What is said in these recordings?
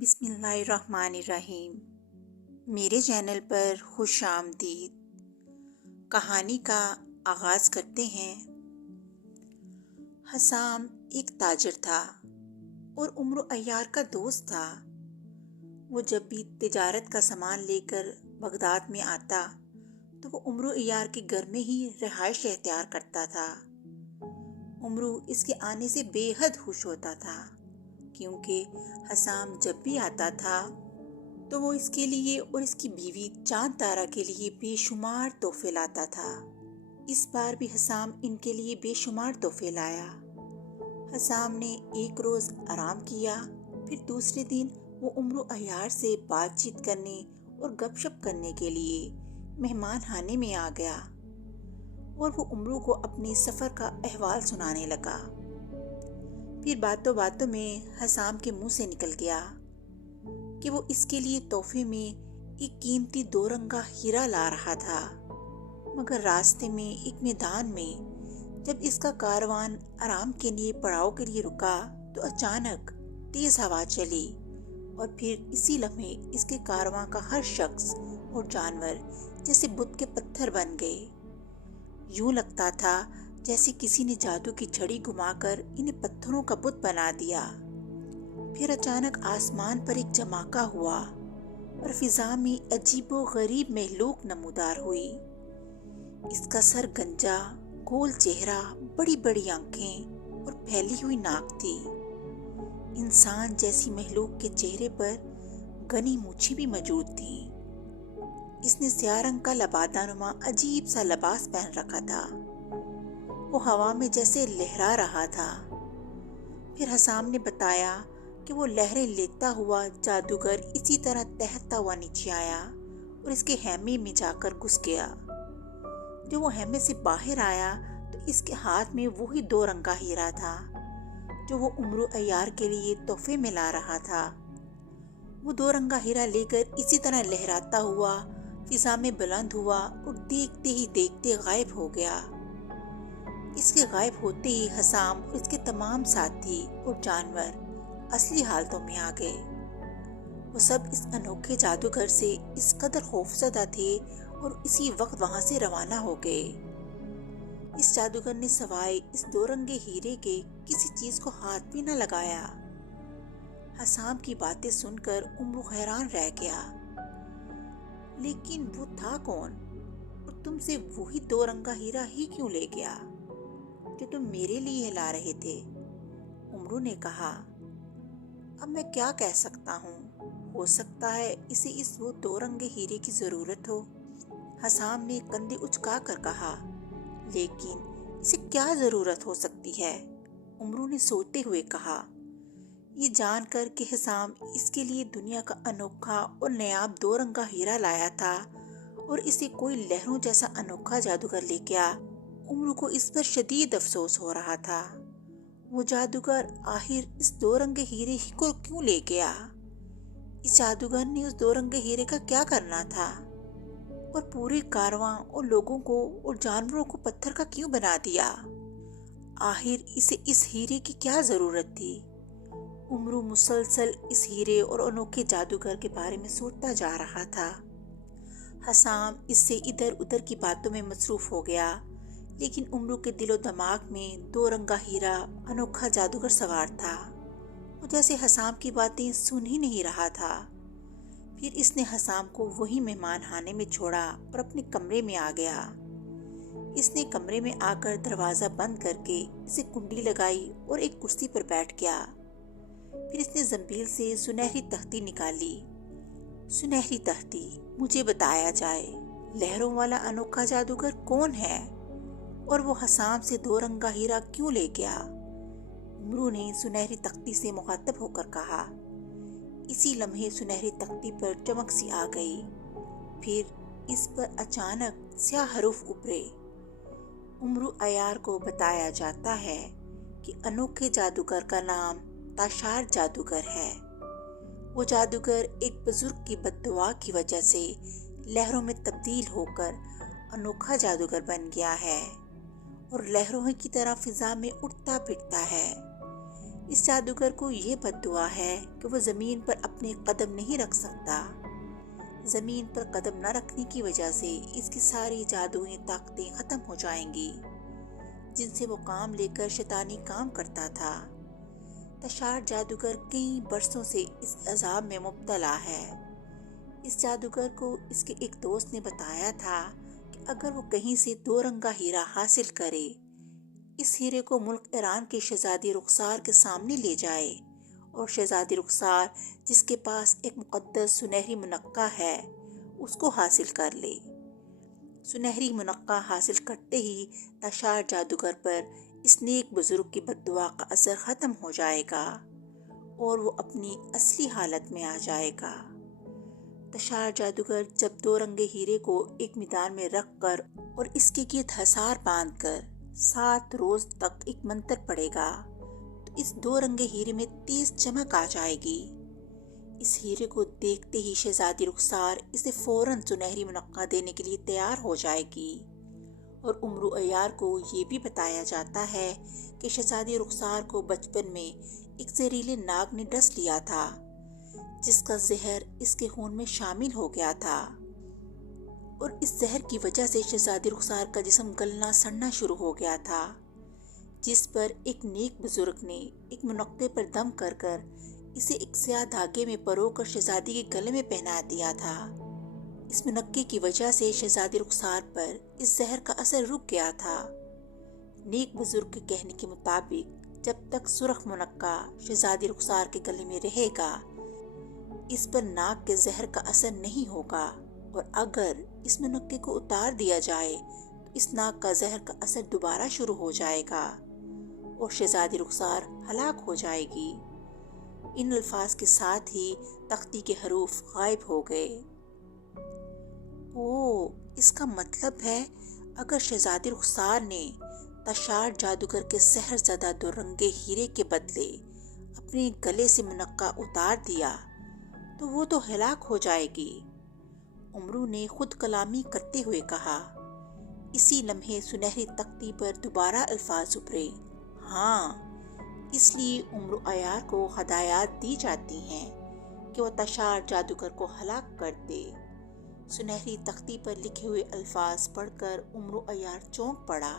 بسم اللہ الرحمن الرحیم۔ میرے چینل پر خوش آمدید۔ کہانی کا آغاز کرتے ہیں۔ حسام ایک تاجر تھا اور عمرو عیار کا دوست تھا۔ وہ جب بھی تجارت کا سامان لے کر بغداد میں آتا تو وہ عمرو عیار کے گھر میں ہی رہائش اختیار کرتا تھا۔ عمرو اس کے آنے سے بے حد خوش ہوتا تھا، کیونکہ حسام جب بھی آتا تھا تو وہ اس کے لیے اور اس کی بیوی چاند تارا کے لیے بے شمار تحفے لاتا تھا۔ اس بار بھی حسام ان کے لیے بے شمار تحفے لایا۔ حسام نے ایک روز آرام کیا، پھر دوسرے دن وہ عمرو عیار سے بات چیت کرنے اور گپ شپ کرنے کے لیے مہمان خانے میں آ گیا، اور وہ عمرو کو اپنے سفر کا احوال سنانے لگا۔ پھر باتوں باتوں میں حسام کے منہ سے نکل گیا کہ وہ اس کے لیے تحفے میں ایک قیمتی 2 رنگا ہیرا لا رہا تھا، مگر راستے میں ایک میدان میں جب اس کا کاروان آرام کے لیے پڑاؤ کے لیے رکا تو اچانک تیز ہوا چلی، اور پھر اسی لمحے اس کے کاروان کا ہر شخص اور جانور جیسے بت کے پتھر بن گئے۔ یوں لگتا تھا جیسے کسی نے جادو کی چھڑی گھما کر انہیں پتھروں کا بت بنا دیا۔ پھر اچانک آسمان پر ایک جھماکا ہوا اور فضا میں عجیب و غریب مخلوق نمودار ہوئی۔ اس کا سر گنجا، گول چہرہ، بڑی بڑی آنکھیں اور پھیلی ہوئی ناک تھی۔ انسان جیسی مخلوق کے چہرے پر گھنی مونچھیں بھی موجود تھیں۔ اس نے سیاہ رنگ کا لبادہ نما عجیب سا لباس پہن رکھا تھا۔ وہ ہوا میں جیسے لہرا رہا تھا۔ پھر حسام نے بتایا کہ وہ لہریں لیتا ہوا جادوگر اسی طرح تہتا ہوا نیچے آیا اور اس کے خیمے میں جا کر گھس گیا۔ جب وہ خیمے سے باہر آیا تو اس کے ہاتھ میں وہی 2 رنگا ہیرا تھا جو وہ عمرو عیار کے لیے تحفے میں لا رہا تھا۔ وہ 2 رنگا ہیرا لے کر اسی طرح لہراتا ہوا فضا میں بلند ہوا اور دیکھتے ہی دیکھتے غائب ہو گیا۔ اس کے غائب ہوتے ہی حسام اور اس کے تمام ساتھی اور جانور اصلی حالتوں میں آ گئے۔ وہ سب اس انوکھے جادوگر سے اس قدر خوفزدہ تھے اور اسی وقت وہاں سے روانہ ہو گئے۔ اس جادوگر نے سوائے اس 2 رنگے ہیرے کے کسی چیز کو ہاتھ بھی نہ لگایا۔ حسام کی باتیں سن کر عمرو حیران رہ گیا۔ لیکن وہ تھا کون، اور تم سے وہی 2 رنگا ہیرا ہی کیوں لے گیا جو تم میرے لیے لا رہے تھے؟ عمرو نے کہا، اب میں کیا کہہ سکتا ہوں، ہو سکتا ہے اسے اس وہ 2 رنگے ہیرے کی ضرورت ہو۔ حسام نے کندھے اچکا کر کہا، لیکن اسے کیا ضرورت ہو سکتی ہے؟ عمرو نے سوچتے ہوئے کہا، یہ جان کر کہ حسام اس کے لیے دنیا کا انوکھا اور نایاب 2 رنگا ہیرا لایا تھا اور اسے کوئی لہروں جیسا انوکھا جادوگر لے گیا، عمرو کو اس پر شدید افسوس ہو رہا تھا۔ وہ جادوگر آخر اس 2 رنگے ہیرے ہی کو کیوں لے گیا؟ اس جادوگر نے اس 2 رنگے ہیرے کا کیا کرنا تھا، اور پورے کارواں اور لوگوں کو اور جانوروں کو پتھر کا کیوں بنا دیا؟ آخر اسے اس ہیرے کی کیا ضرورت تھی؟ عمرو مسلسل اس ہیرے اور انوکھے جادوگر کے بارے میں سوچتا جا رہا تھا۔ حسام اس سے ادھر ادھر کی باتوں میں مصروف ہو گیا، لیکن عمرو کے دل و دماغ میں 2 رنگا ہیرا انوکھا جادوگر سوار تھا۔ وہ جیسے حسام کی باتیں سن ہی نہیں رہا تھا۔ پھر اس نے حسام کو وہی مہمان خانے میں چھوڑا اور اپنے کمرے میں آ گیا۔ اس نے کمرے میں آ کر دروازہ بند کر کے اسے کنڈی لگائی اور ایک کرسی پر بیٹھ گیا۔ پھر اس نے زنبیل سے سنہری تختی نکالی۔ سنہری تختی، مجھے بتایا جائے، لہروں والا انوکھا جادوگر کون ہے، اور وہ حسام سے 2 رنگا ہیرا کیوں لے گیا؟ عمرو نے سنہری تختی سے مخاطب ہو کر کہا۔ اسی لمحے سنہری تختی پر چمک سی آ گئی، پھر اس پر اچانک سیاہ حروف ابھرے۔ عمرو عیار کو بتایا جاتا ہے کہ انوکھے جادوگر کا نام تاشار جادوگر ہے۔ وہ جادوگر ایک بزرگ کی بد دعا کی وجہ سے لہروں میں تبدیل ہو کر انوکھا جادوگر بن گیا ہے اور لہروں کی طرح فضا میں اڑتا پھرتا ہے۔ اس جادوگر کو یہ بد دعا ہے کہ وہ زمین پر اپنے قدم نہیں رکھ سکتا۔ زمین پر قدم نہ رکھنے کی وجہ سے اس کی ساری جادوئی طاقتیں ختم ہو جائیں گی جن سے وہ کام لے کر شیطانی کام کرتا تھا۔ تشار جادوگر کئی برسوں سے اس عذاب میں مبتلا ہے۔ اس جادوگر کو اس کے ایک دوست نے بتایا تھا کہ اگر وہ کہیں سے 2 رنگا ہیرا حاصل کرے، اس ہیرے کو ملک ایران کی شہزادی رخسار کے سامنے لے جائے اور شہزادی رخسار جس کے پاس ایک مقدس سنہری منقع ہے اس کو حاصل کر لے۔ سنہری منقع حاصل کرتے ہی تشار جادوگر پر اس نیک بزرگ کی بد دعا کا اثر ختم ہو جائے گا اور وہ اپنی اصلی حالت میں آ جائے گا۔ تشار جادوگر جب 2 رنگے ہیرے کو ایک میدان میں رکھ کر اور اس کے گرد حصار باندھ کر 7 روز تک ایک منتر پڑے گا تو اس 2 رنگے ہیرے میں تیز چمک آ جائے گی۔ اس ہیرے کو دیکھتے ہی شہزادی رخسار اسے فوراً سنہری منقع دینے کے لیے تیار ہو جائے گی، اور امرو عیار کو یہ بھی بتایا جاتا ہے کہ شہزادی رخسار کو بچپن میں ایک زہریلے ناگ نے ڈس لیا تھا جس کا زہر اس کے خون میں شامل ہو گیا تھا، اور اس زہر کی وجہ سے شہزادی رخسار کا جسم گلنا سڑنا شروع ہو گیا تھا، جس پر ایک نیک بزرگ نے ایک منقع پر دم کر کر اسے ایک سیاہ دھاگے میں پرو کر شہزادی کے گلے میں پہنا دیا تھا۔ اس منقع کی وجہ سے شہزادی رخسار پر اس زہر کا اثر رک گیا تھا۔ نیک بزرگ کے کہنے کے مطابق جب تک سرخ منقع شہزادی رخسار کے گلے میں رہے گا اس پر ناگ کے زہر کا اثر نہیں ہوگا، اور اگر اس منقع کو اتار دیا جائے تو اس ناگ کا زہر کا اثر دوبارہ شروع ہو جائے گا اور شہزادی رخسار ہلاک ہو جائے گی۔ ان الفاظ کے ساتھ ہی تختی کے حروف غائب ہو گئے۔ اس کا مطلب ہے اگر شہزادی رخسار نے تشار جادوگر کے سحر زدہ 2 رنگے ہیرے کے بدلے اپنے گلے سے منقع اتار دیا تو وہ تو ہلاک ہو جائے گی۔ امرو نے خود کلامی کرتے ہوئے کہا۔ اسی لمحے سنہری تختی پر دوبارہ الفاظ ابھرے، ہاں، اس لیے امرو عیار کو ہدایات دی جاتی ہیں کہ وہ تشار جادوگر کو ہلاک کر دے۔ سنہری تختی پر لکھے ہوئے الفاظ پڑھ کر امرو عیار چونک پڑا۔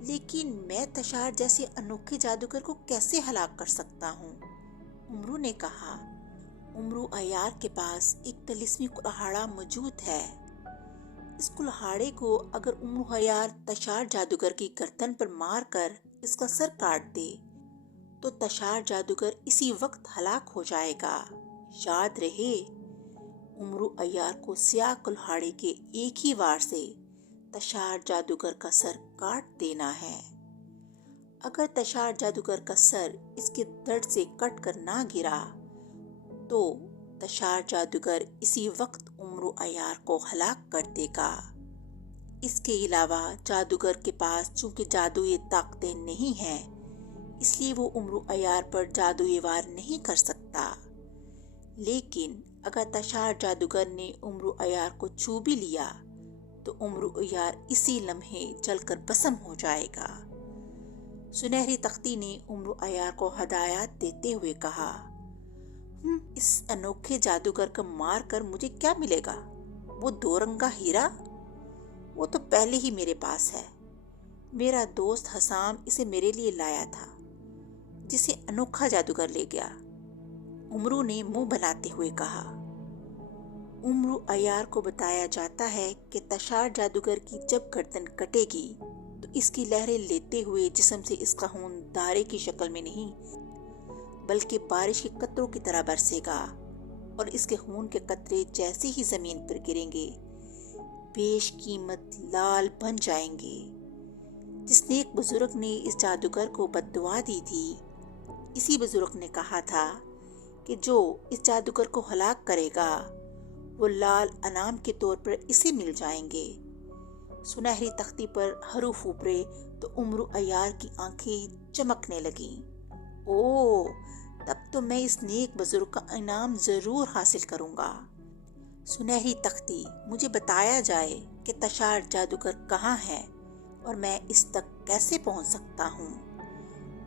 لیکن میں تشار جیسے انوکھے جادوگر کو کیسے ہلاک کر سکتا ہوں؟ امرو نے کہا۔ امرو عیار کے پاس ایک طلسمی کلہاڑا موجود ہے۔ اس کلہاڑے کو اگر امرو عیار تشار جادوگر کی گردن پر مار کر اس کا سر کاٹ دے تو تشار جادوگر اسی وقت ہلاک ہو جائے گا۔ یاد رہے، امرو عیار کو سیاہ کلہاڑے کے ایک ہی وار سے تشار جادوگر کا سر کاٹ دینا ہے۔ اگر تشار جادوگر کا سر اس کے درد سے کٹ کر نہ گرا تو تشار جادوگر اسی وقت امرو عیار کو ہلاک کر دے گا۔ اس کے علاوہ جادوگر کے پاس چونکہ جادوئی طاقتیں نہیں ہیں اس لیے وہ امرو عیار پر جادوئی وار نہیں کر سکتا، لیکن اگر تشار جادوگر نے امرو عیار کو چھو بھی لیا تو امرو عیار اسی لمحے جل کر بھسم ہو جائے گا۔ سنہری تختی نے امرو عیار کو ہدایات دیتے ہوئے کہا، اس انوکھے جادوگر کو مار کر مجھے کیا ملے گا؟ وہ 2 رنگا ہیرا؟ وہ تو پہلے ہی میرے پاس ہے۔ میرا دوست حسام اسے میرے لیے لایا تھا جسے انوکھا جادوگر لے گیا، امرو نے منہ بناتے ہوئے کہا۔ امرو عیار کو بتایا جاتا ہے کہ تشار جادوگر کی جب گردن کٹے گی تو اس کی لہریں لیتے ہوئے جسم سے اس کا خون دھارے کی شکل میں نہیں بلکہ بارش کے قطروں کی طرح برسے گا، اور اس کے خون کے قطرے جیسے ہی زمین پر گریں گے بیش قیمت لال بن جائیں گے۔ جس نیک بزرگ نے اس جادوگر کو بد دعا دی تھی، اسی بزرگ نے کہا تھا کہ جو اس جادوگر کو ہلاک کرے گا وہ لال انعام کے طور پر اسے مل جائیں گے۔ سنہری تختی پر حروف ابھرے تو امرو عیار کی آنکھیں چمکنے لگیں۔ تب تو میں اس نیک بزرگ کا انعام ضرور حاصل کروں گا۔ سنہری تختی، مجھے بتایا جائے کہ تشار جادوگر کہاں ہے اور میں اس تک کیسے پہنچ سکتا ہوں۔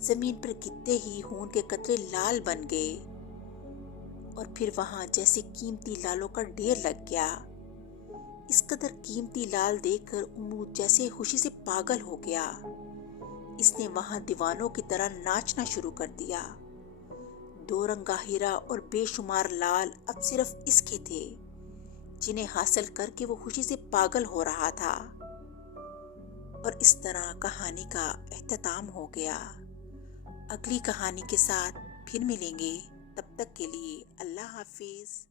زمین پر گرتے ہی خون کے قطرے لال بن گئے اور پھر وہاں جیسے قیمتی لالوں کا ڈھیر لگ گیا۔ اس قدر قیمتی لال دیکھ کر امرو جیسے خوشی سے پاگل ہو گیا۔ اس نے وہاں دیوانوں کی طرح ناچنا شروع کر دیا۔ 2 رنگا ہیرا اور بے شمار لال اب صرف اس کے تھے، جنہیں حاصل کر کے وہ خوشی سے پاگل ہو رہا تھا۔ اور اس طرح کہانی کا اختتام ہو گیا۔ اگلی کہانی کے ساتھ پھر ملیں گے، تب تک کے لیے اللہ حافظ۔